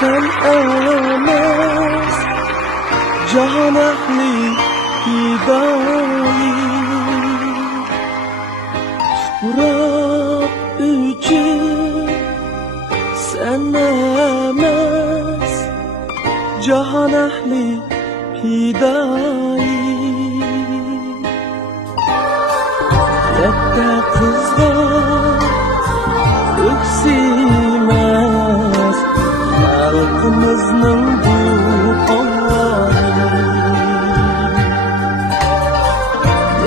sen emas Cahan ehli fidoyi Tuproq uchun sen emas Cahan ehli fidoyi Yatta qizlar öksimas xalqimizning bu qoni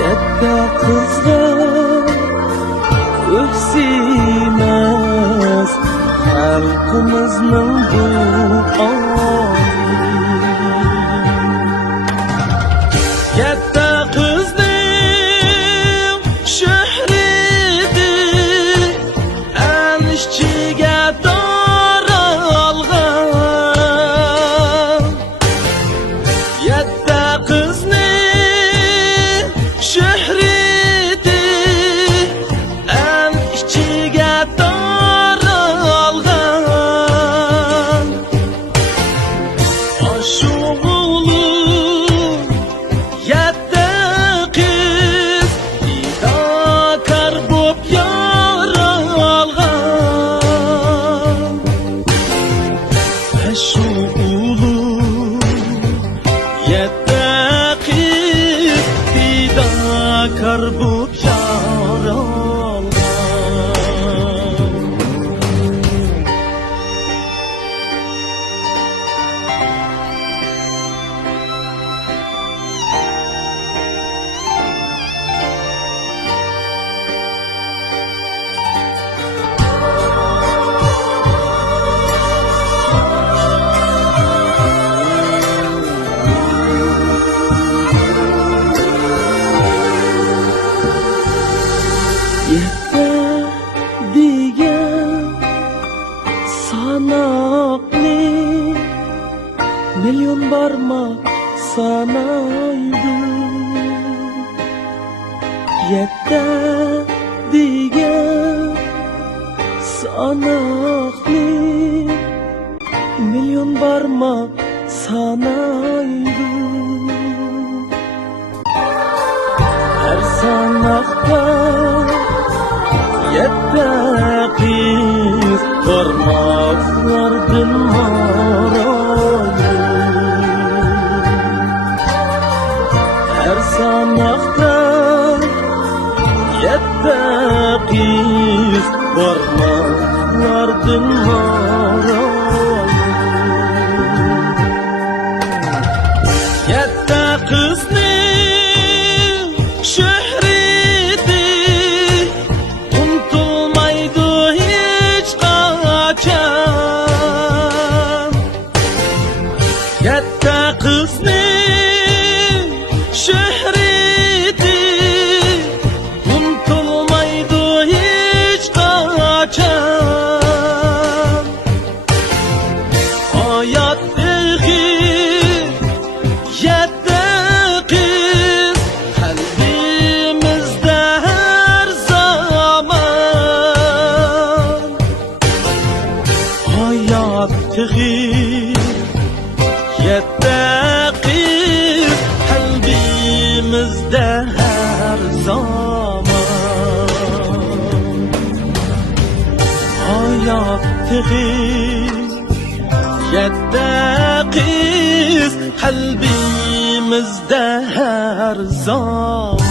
Yatta qizlar öksimas xalqimizning bu qoni Yatta Karbu yaralgan Milyon barmak sanaydı Yette digen sanaklı Milyon barmak sanaydı Her sanakta yette kız parmaklardan maraydı Her sanakta yette kız parmaklardan maraydı Yette kızning şöhreti unutulmaydı hiç kaçan Yette kızning şöhreti unutulmaydı hiç kaçan Hayattaki yette kız kalbimizde her zaman Hayattaki yette kız kalbimizde her zaman Hayattaki yette kız kalbimizde her zaman